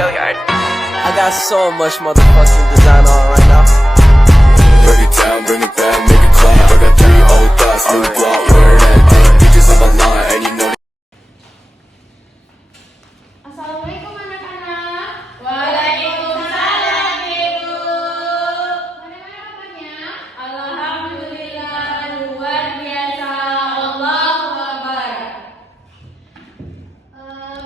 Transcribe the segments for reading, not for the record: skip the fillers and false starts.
I got so much motherfucking design on right now. Break it down, bring it back, make it clap. I got 3 old thoughts, new block, where that thing. Bitches on my line, and you know. Assalamualaikum anak-anak. Waalaikumsalam Ibu. Bagaimana kabarnya? Alhamdulillah luar biasa. Allahu Akbar.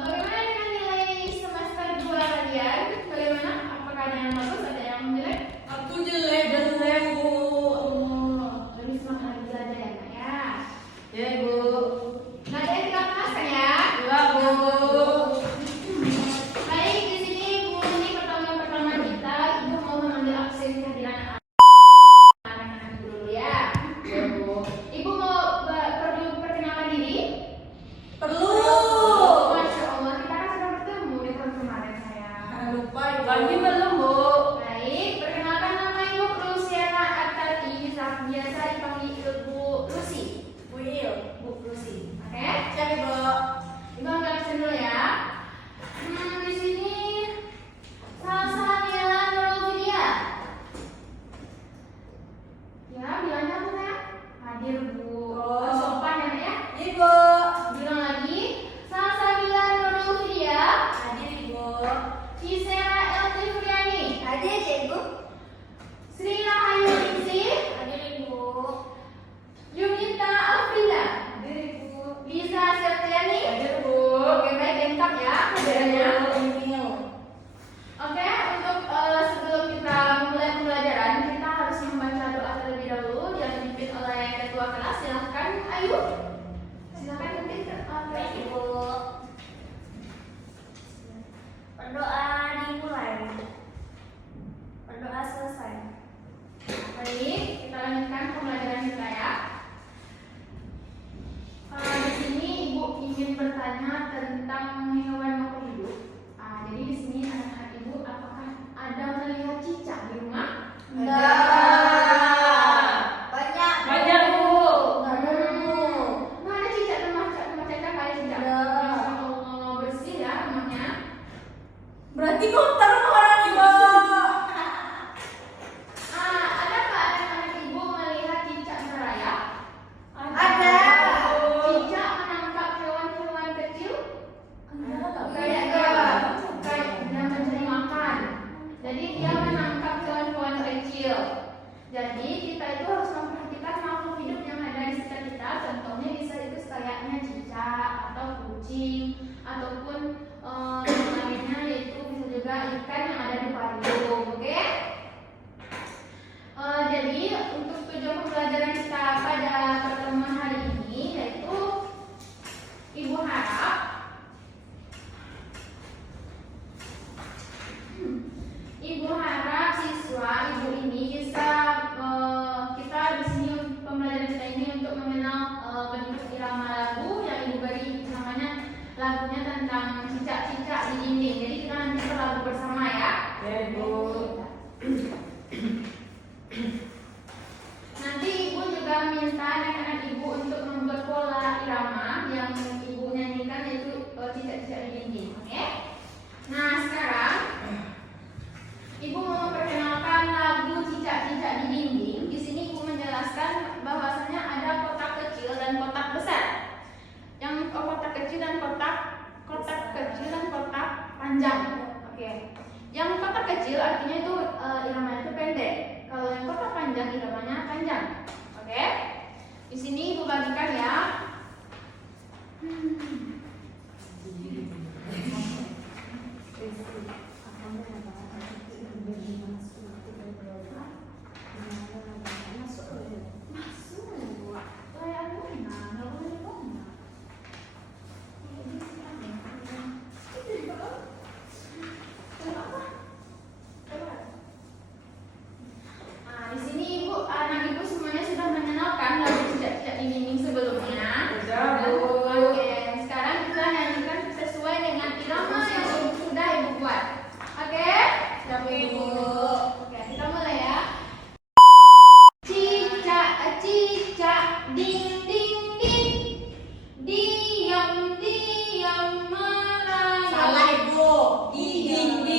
Bagaimana dengan nilai semester 2 kalian? Bagaimana? Apakah ada yang bagus, ada yang jelek? Aku jelek Bu. Lebih semangat lagi belajar ya, Nak ya. Ya Ibu. Nggak ada yang tidak kelas kan ya? Enggak Bu. Baik, di sini Bu ini pertemuan pertama kita. Ibu mau mengambil absen kehadiran anak-anak Ibu dulu ya. Ibu mau perlu perkenalkan diri? Perlu. Masya Allah, kita kan sudah bertemu di tahun kemarin saya. Lupa Ibu. Lagi belum Bu. Baik, perkenalkan nama Ibu Luciana Artati, biasa dipanggil Bu Lucy. Bu Il. Bu Lucy, oke? Siap Ibu. Ibu ambil absen dulu ya. Di sini salahnya Nurulfidia. Ya, bilangnya apa ya? Hadir Bu. Oh. Sopan ya, Nak ya? Ibu. Bilang lagi. Salsabila Nurulfidia. Hadir Ibu. Cisera Eltifriani. Hadir Ibu. Sri Rahayu Ningsih. Hadir Ibu. Yunita Afrida. Hadir Ibu. Lisa Septiani. Hadir Bu. Oke, baik, lengkap ya hadirannya. Emil. Oke, untuk sebelum kita memulai pembelajaran, kita harus membaca doa terlebih dahulu yang dipimpin oleh ketua kelas. Silahkan, Ayu. Silahkan pimpin kelas. Ibu. Berdoa dimulai. Berdoa selesai. Baik, kita lanjutkan pembelajaran kita ya. Di sini Ibu ingin bertanya tentang hewan makhluk hidup. Jadi di sini anak-anak Ibu, apakah ada melihat cicak di rumah? Banyak. Banyak, Bu. Nggak ada, Bu. Nggak ada cicak di rumah cicak kayak cicak. Ada. Masya Allah, bersih ya rumahnya. Berarti kotor orang Ibu. Ada nggak anak-anak Ibu melihat cicak merayap? Ada. Cicak menangkap hewan-hewan kecil? Kayak dia mencari makan. Jadi dia menangkap hewan-hewan kecil. Jadi kita itu harus memperhatikan makhluk hidup yang ada di sekitar kita. Contohnya bisa itu kayaknya cicak atau kucing ataupun yang lainnya, yaitu bisa juga ikan yang ada di payung. Oke? Jadi untuk tujuan pembelajaran kita pada pertemuan hari ini yaitu Ibu harap siswa Ibu ini bisa kita di sini pembelajaran kita ini untuk mengenal bentuk irama lagu yang Ibu beri namanya lagunya tentang cicak-cicak di dinding. Jadi kita nanti berlagu bersama ya. Ya Ibu. Nanti Ibu juga minta anak-anak Ibu untuk membuat pola irama yang Ibu nyanyikan, yaitu cicak-cicak di dinding. Oke? Nah, sekarang Ibu mau memperkenalkan lagu cicak-cicak di dinding. Di sini Ibu menjelaskan bahwasanya ada kotak kecil dan kotak besar. Yang kotak kecil dan kotak kecil dan kotak panjang. Oke. Yang kotak kecil artinya itu iramanya itu pendek. Kalau yang kotak panjang iramanya panjang. Oke? Di sini Ibu bagikan ya. Di sini anak Ibu semuanya sudah mengenalkan lagu cicak-cicak di dinding sebelumnya. Sudah, Bu. Oke, sekarang kita nyanyikan sesuai dengan irama yang sudah Ibu buat. Oke? Siap Ibu. Oke, kita mulai ya. Cicak, cicak, ding, ding, ding. Diam, diam, melayang. Salah Ibu. Di dinding.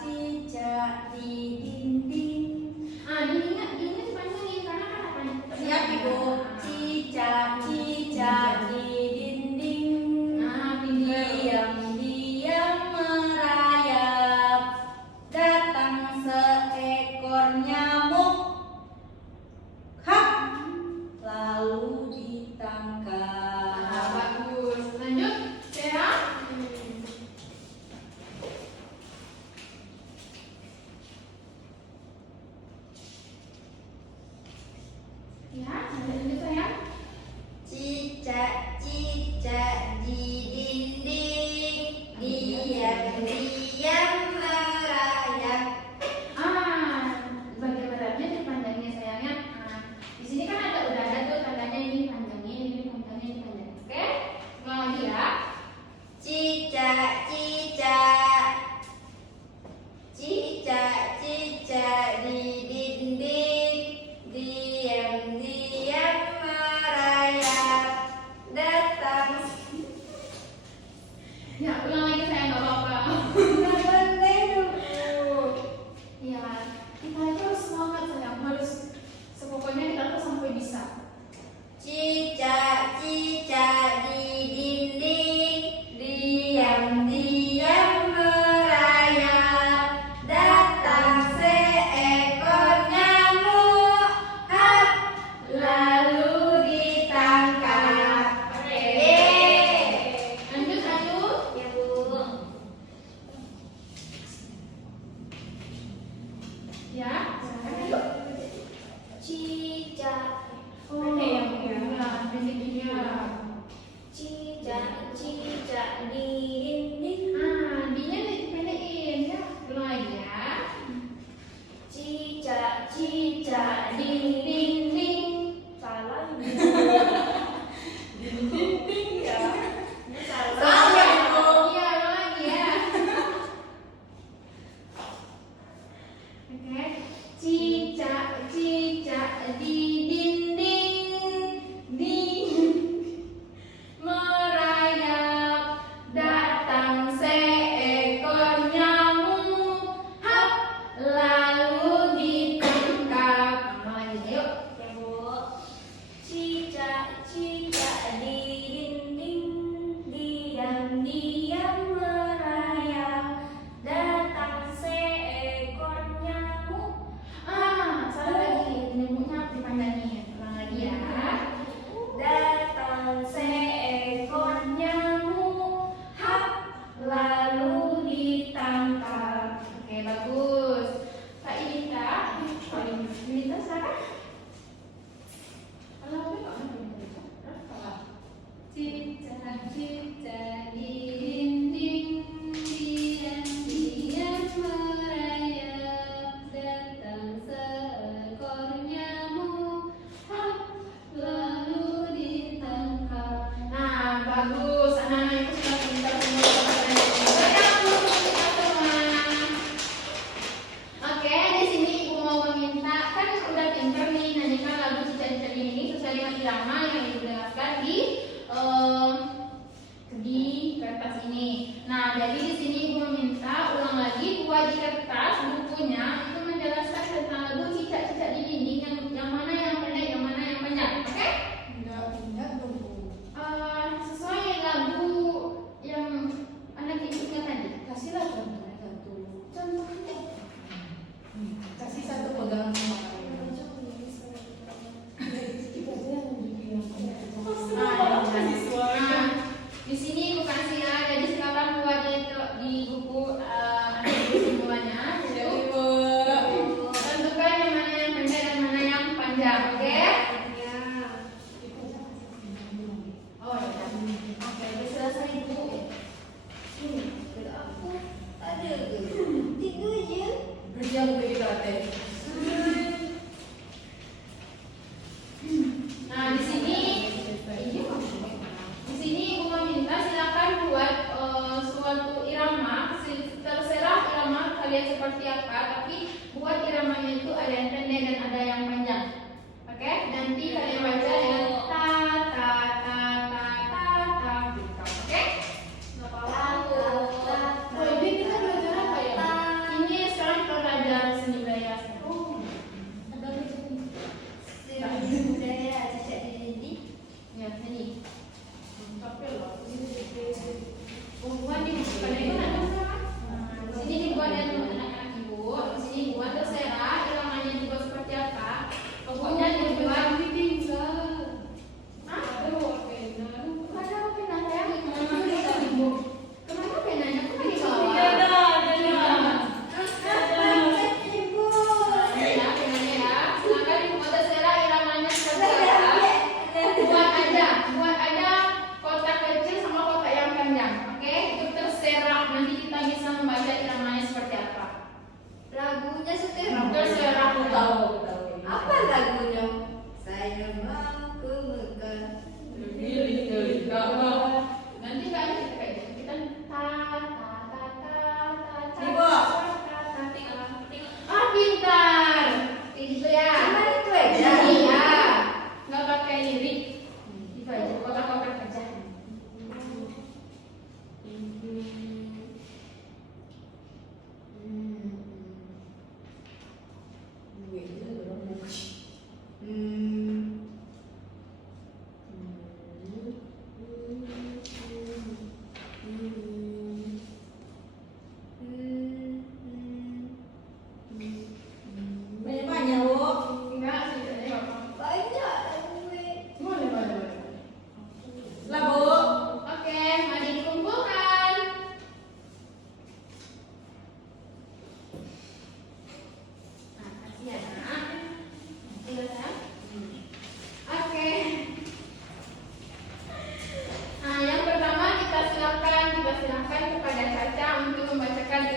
cicak di dinding. Dindingnya dipanjangin karena kan apa? Siap Ibu. Cicak di dinding. Diam-diam merayap. Datang seekor nyamuk. Hap, lalu ditangkap. Bagus. Lanjut, Vera. Ya, lanjut sayang. Cicak di dinding, diam-diam merayap. Bagian beratnya dipanjangin sayangnya. Di sini kan udah ada tuh tandanya ini panjangin, ini panjangin, Oke? Ulang lagi ya. Cicak di dinding, diam-diam merayap. Datang. Ya, ulang lagi sayang, nggak apa-apa. Pandai dulu. Ya, kita itu harus semangat sayang, harus sepokoknya kita tuh sampai bisa. Cicak di dinding, diam-diam merayap. Datang seekor nyamuk, hap, lalu ditangkap. Lanjut. Ya Bu. Ya, silakan lanjut. Cicak. Pendek ya, Bu ya. Pendeknya. Cicak di dinding. Dinya dipendekin ya. Ulang lagi ya. Cicak di dinding. Salah ini. Dinding ya. Salah ya Bu. Iya, ulang lagi ya. Oke. Cicak di dinding, merayap. Datang seekor nyamuk, hap, lalu ditangkap. Ulang lagi, yuk. Ya Bu. Cicak di dinding, diam-diam merayap. Datang seekor nyamuk. Salah lagi. Nyamuknya dipanjangin. Ulang lagi ya. Datang seekor nyamuk, hap, lalu ditangkap. Oke, bagus. Kak Inita, Inita silakan. Cicak di dinding, diam-diam merayap. Datang seekor nyamuk, hap, lalu ditangkap. Bagus. Anak-anak itu sudah pintar semua. Oke, di sini Ibu mau meminta, kan udah pinter nih nyanyikan lagu Cicak ini sesuai dengan irama yang Ibu dengarkan di kertas ini. Nah, jadi di sini Ibu meminta ulang lagi buat di kertas bukunya itu menjelaskan tentang lagu Cicak di dinding yang mana yang pendek, yang mana yang panjang. Oke? Enggak dong Bu. Sesuai lagu yang anak Ibu ingat tadi. Kasihlah contohnya satu. Contohnya. Kasih satu pegangan sama kalian. Di sini Ibu kasih ya, jadi silakan buat di buku anak Ibu semuanya. Tentukan yang mana yang pendek dan mana yang panjang, oke? Oh ya, oke, udah selesai Ibu. Ini aku ada tiga aja. Berjam kita teh. Nah, di sini Ibu meminta silakan buat suatu irama, terserah irama kalian seperti apa, tapi buat iramanya itu ada yang pendek dan ada yang panjang. Oke? Nanti kalian baca dengan ta ta ta ta ta ta gitu. Oke? Oh, ini kita belajar apa ya? Ini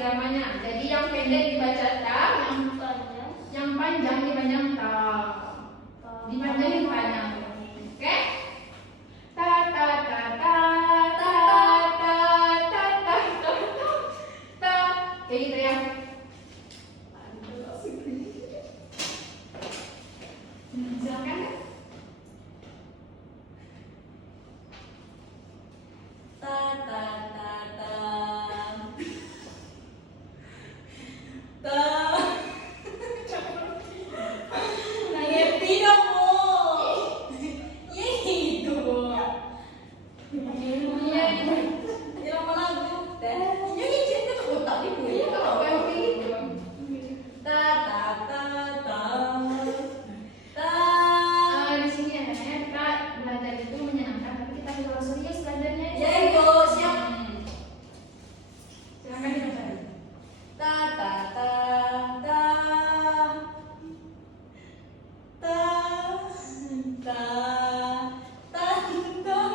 iramanya. Jadi yang pendek dibaca ta, yang panjang dipanjang ta. Dipanjangin panjang. Oke? Ta ta ta ta ta ta ta ta ta ta. Kayak gitu ya. Silakan. Ta ta ta ta ta. Ngerti dong mo. Ya itu. Iya. Irama lagu. Ya izin ke otak ibu ya. Kalau kayak gitu. Ta ta ta ta ta. Di sini ya, kita belajar itu menyenangkan, tapi kita harus serius belajarnya. Ya ibu siap. Silakan dibaca. Ta ta ta ta ta ta ta ta.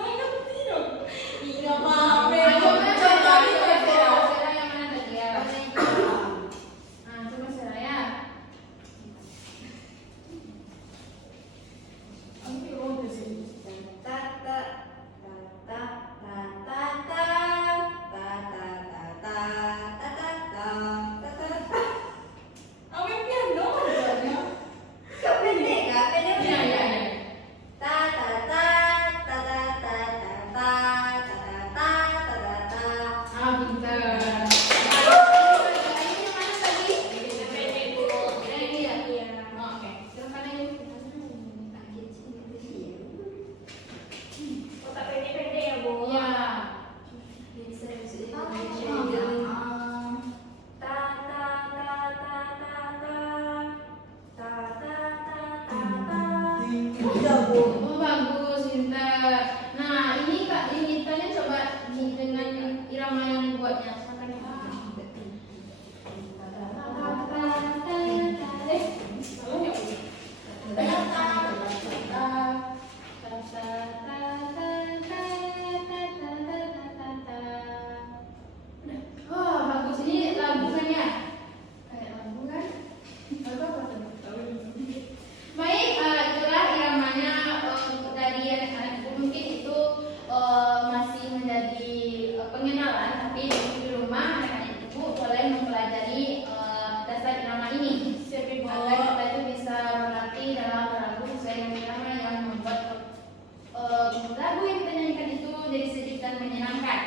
Ngerti dong. Irama Coba yang mana tadi ya? Nah, coba Seraya. ta ta ta ta ta ta ta ta ta ta ta ta ta ta. Awet piano ada. Kau pendek kan? Pendek Iya, iya, iya. ta ta ta ta ta ta ta ta ta ta ta ta. Ah, pintar. Ini yang mana tadi? Ini ya? Oh, oke. Silakan aja. Otak pendek-pendek ya, Bu. Iya. Jadi serius ini. Ah. Ta ta ta ta ta ta ta ta ta ta. Udah, Bu. Oh, bagus, pintar. Nah, ini Kak, ini tanya coba dengan irama yang dibuatnya. Silakan ya. Oh, bagus. Ini lagu kan ya? Kayak lagu kan? Lagu apa tuh? Baik, itulah iramanya dari anak ibu. Mungkin itu masih menjadi pengenalan, tapi di rumah anak-anak ibu boleh mempelajari dasar irama ini agar kita itu bisa berlatih dalam berlagu sesuai dengan irama yang membuat lagu yang kita nyanyikan itu jadi sejuk dan menyenangkan.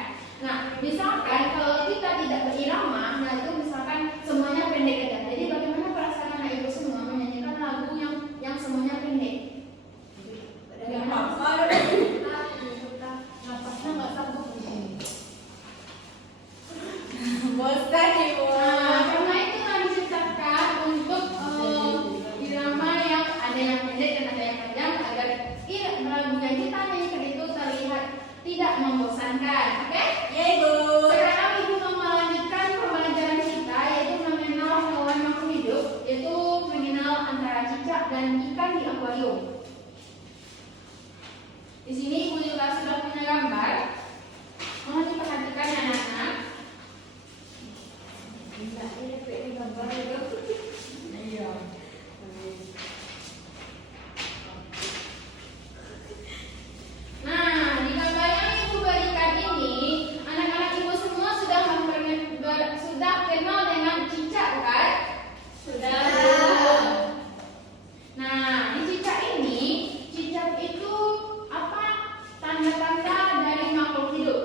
Nah, misalkan kalau kita tidak berirama, nah itu misalkan semuanya pendek aja. Jadi bagaimana perasaan anak ibu semua menyanyikan lagu yang semuanya pendek? Napasnya nggak sanggup di sini. Bosan ibu. Nah, karena itu telah diciptakan untuk irama yang ada yang pendek dan ada yang panjang agar lagu yang kita nyanyikan itu terlihat tidak membosankan. Oke? Ya ibu. Sekarang ibu mau melanjutkan pembelajaran kita yaitu mengenal hewan makhluk hidup, yaitu mengenal antara cicak dan ikan di akuarium. Di sini ibu juga sudah punya gambar. Mohon diperhatikan ya, anak-anak. Iya. Nah, di gambar yang ibu berikan ini, anak-anak ibu semua sudah kenal dengan cicak, bukan? Sudah. Nah, di cicak ini, cicak itu apa? Tanda-tanda dari makhluk hidup.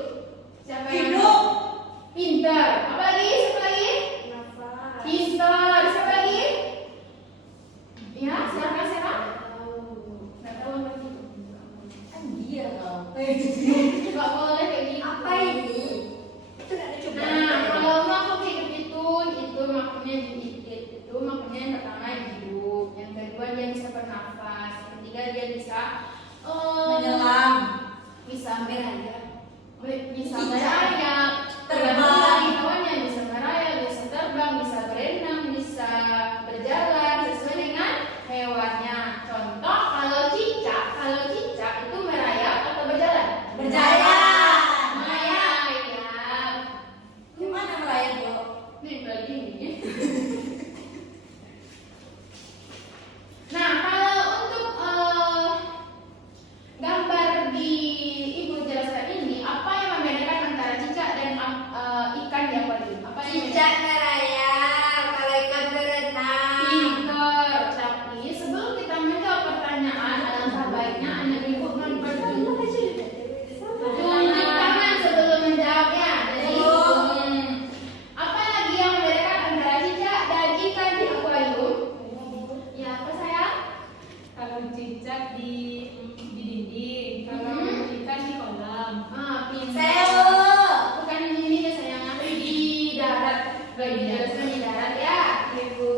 Siapa yang Hidup. pintar? Apa lagi? Siapa lagi? Nafas. Pintar. Siapa lagi? Ya, Kalau dijelaskan di darat ya. Ibu.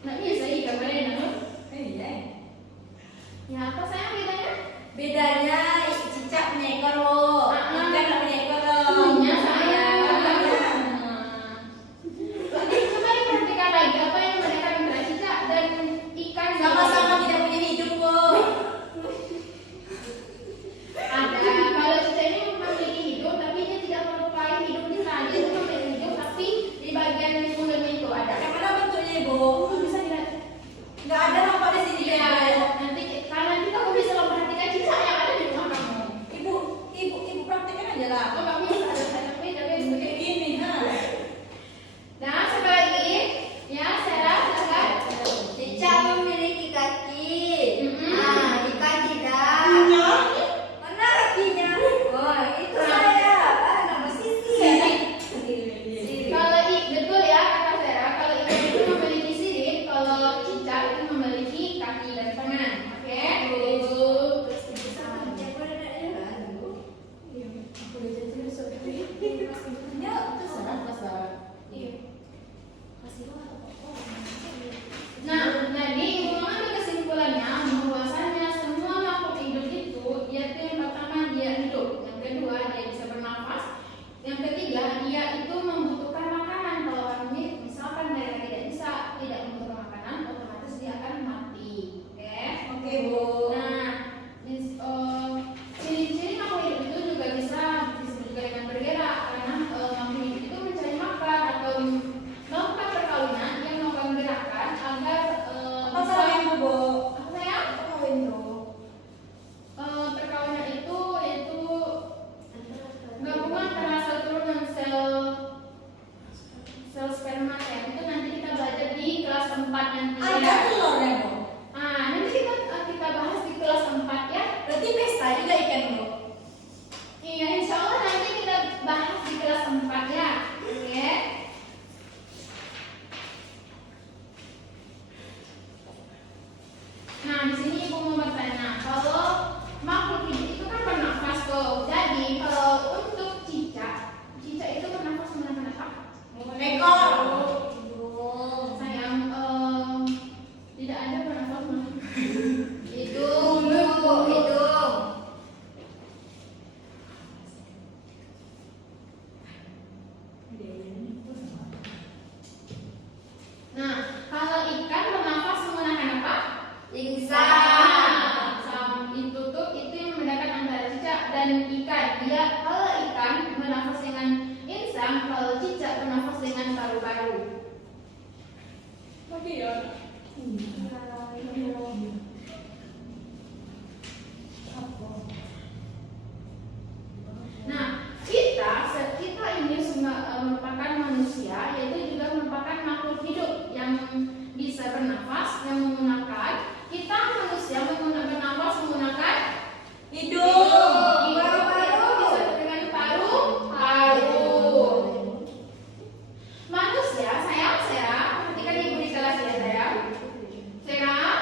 Nah iya saya gambarnya nah. Iya. Ya apa sayang bedanya? Bedanya cicak punya ekor loh. Ikan nggak punya ekor loh. Punya saya. Iya. Nanti coba diperhatikan lagi apa yang membedakan antara cicak dan ikan. Sama-sama tidak punya hidung bu. Ada. Kalau cicak ini memiliki hidung, tapi dia tidak melukai hidung kita. Dia itu memiliki hidung, tapi di bagian mulutnya itu ada. Yang mana bentuknya ibu? Bisa dilihat. Nggak ada nampak di sini Iya. ya. Nanti karena kita bisa memperhatikan cicak yang ada di rumah kamu. Ibu praktekkan aja lah. Oh, kamu bisa ada beda Kayak begini. gini, nah. Nah, satu lagi. Ya, Sarah, silakan. Cicak memiliki kaki. Mm-mm. Nah, ikan tidak. Mana kakinya? Oh, itu saya. Nama Siti ya. Siti. Kalau betul ya kata Sarah, kalau ikan itu memiliki sirip, kalau cicak itu memiliki kaki dan tangan. Oke? Nah, jadi ibu mengambil kesimpulannya bahwasanya semua makhluk hidup itu, yaitu yang pertama dia hidup, yang kedua dia bisa bernafas, yang ketiga dia itu membutuhkan makanan. Kalau kami misalkan mereka tidak membutuhkan makanan, otomatis dia akan mati. Oke? Oke, Bu. Nah, ciri-ciri makhluk hidup itu juga bisa disebut juga dengan bergerak karena makhluk hidup itu mencari makan atau melakukan perkawinan yang melakukan gerakan agar Apa salah ibu, Bu? apa ya? Apa kawin tuh? Perkawinan itu yaitu gabungan antara sel telur dan sel sperma ya. Itu nanti kita belajar di kelas 4 nanti. Ada telurnya, Bu. Nah, nanti kita bahas di kelas 4 ya. Berarti pesta juga ikan, Bu. Iya, insya Allah nanti kita bahas di kelas 4 ya. Oke. Nah, di sini ibu mau bertanya, kalau makhluk hidup itu kan bernafas tuh. Jadi kalau untuk cicak itu bernafas menggunakan apa? Ekor. Sayang, tidak ada bernafas menggunakan Hidung, Bu. Hidung. Nah, kalau ikan bernafas menggunakan apa? Itu yang membedakan antara cicak dan ikan. Kalau ikan bernafas dengan insang, kalau cicak bernafas dengan paru-paru. Nah, kita ini merupakan manusia, yaitu juga merupakan makhluk hidup yang bisa bernafas, yang menggunakan. Kita manusia bernafas menggunakan Hidung. Paru-paru disebut dengan paru-paru. Manusia, sayang, Sarah, perhatikan ibu di kelas ya, sayang. Sarah,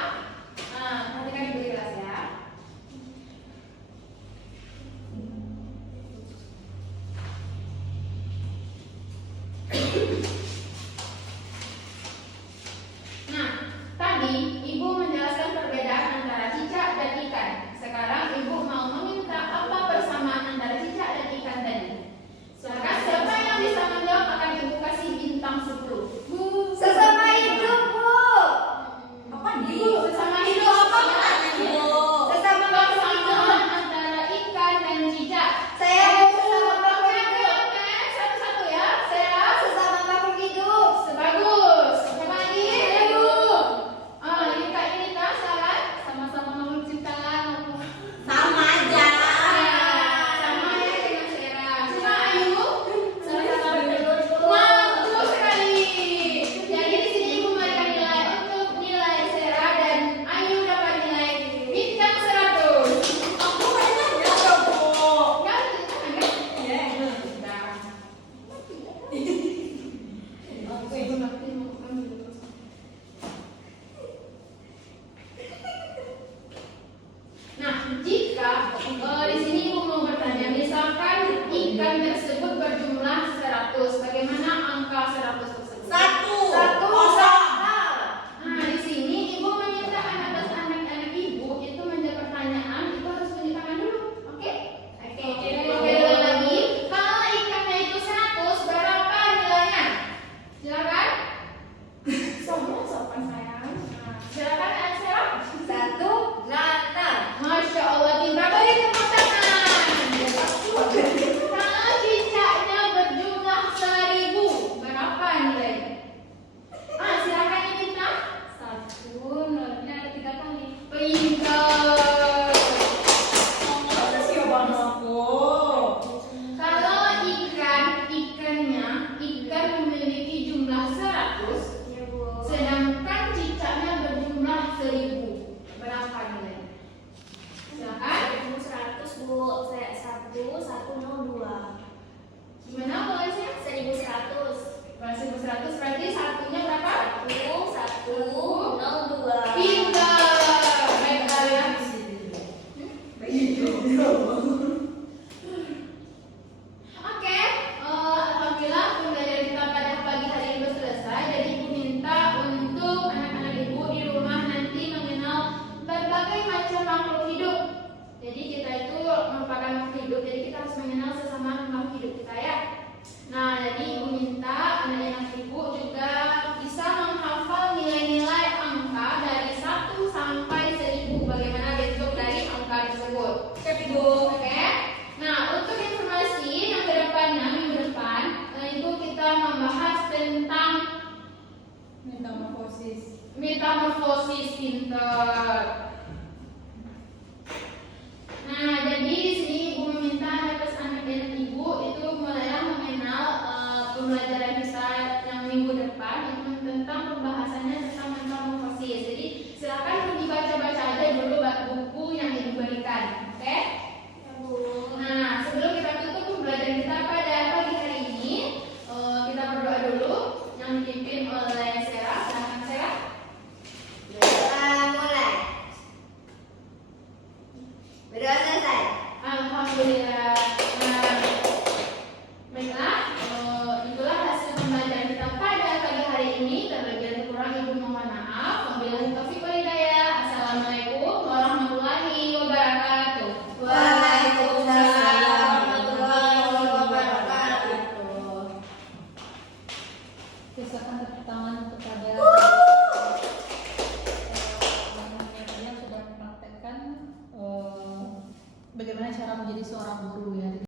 hidup kita ya. Nah, jadi ibu minta anak-anak ibu juga bisa menghafal nilai-nilai angka dari 1 sampai 1000. Bagaimana bentuk dari angka tersebut? Oke, ibu. Oke. Nah, untuk informasi yang kedepannya minggu depan itu kita membahas tentang metamorfosis pinter. Nah, jadi di sini ibu meminta atas anak-anak ibu itu mulailah mengenal pembelajaran kita yang minggu depan itu tentang pembahasannya tentang metamorfosis. Jadi silakan dibaca-baca aja dulu buku yang ibu berikan, oke? Nah, sebelum kita tutup pembelajaran kita pada pagi hari ini, kita berdoa dulu yang dipimpin oleh Sarah. Silakan Sarah. Mulai. Berdoa selesai. Alhamdulillah. Nah, baiklah, itulah hasil pembelajaran kita pada pagi hari ini. Terlebih dan kurang ibu mohon maaf. Wabillahi taufiq wal hidayah. Assalamualaikum warahmatullahi wabarakatuh. Waalaikumsalam warahmatullahi wabarakatuh. Silakan tepuk tangan kepada yang sudah mempraktekkan bagaimana cara menjadi seorang guru ya.